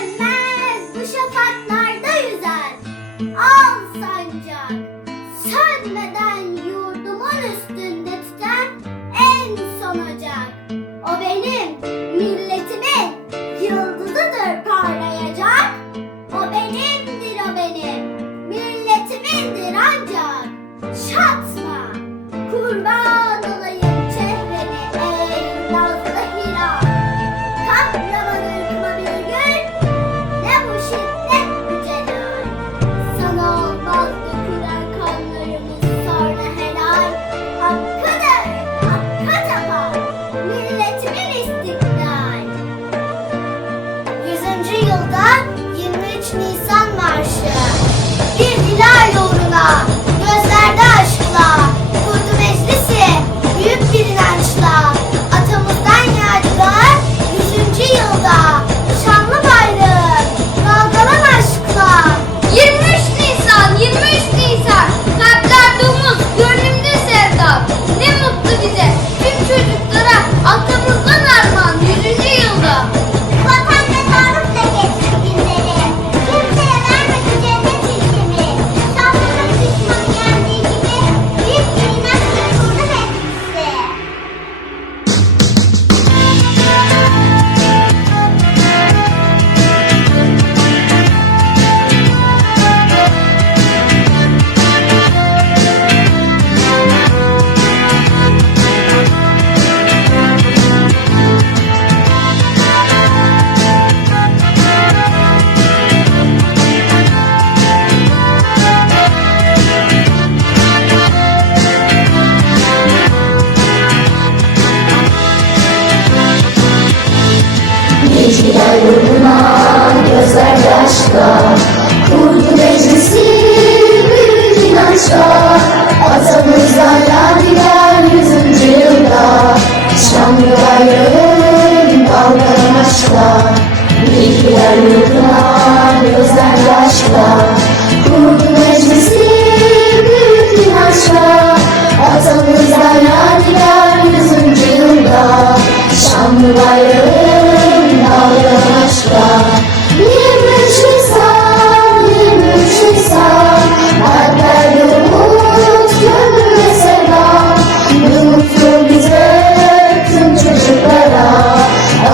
Sönmez bu şafaklarda yüzer. Al sancak. Sönmeden yurdumun üstünde tüten En son ocak. O benim milletimin Yıldızıdır parlayacak. O benimdir o benim Milletimindir ancak. Çatma Kurban Yeah.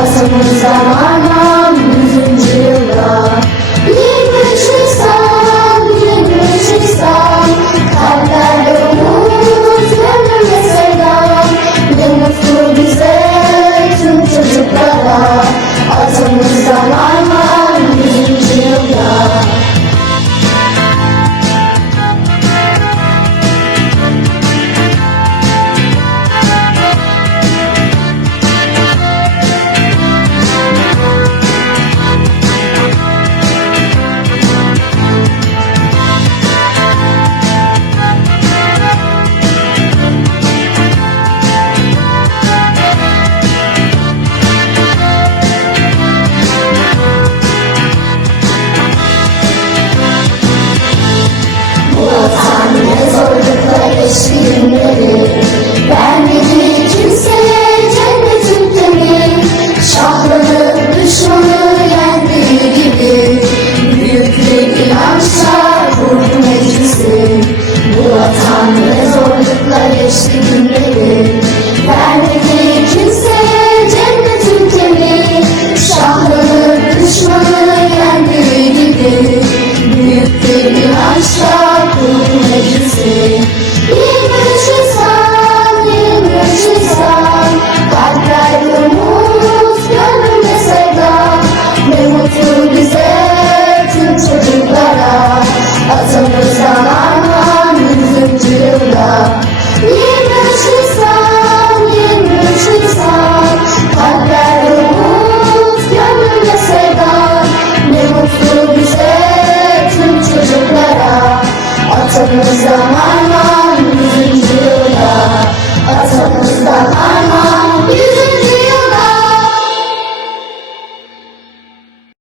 Nasıl bu zamana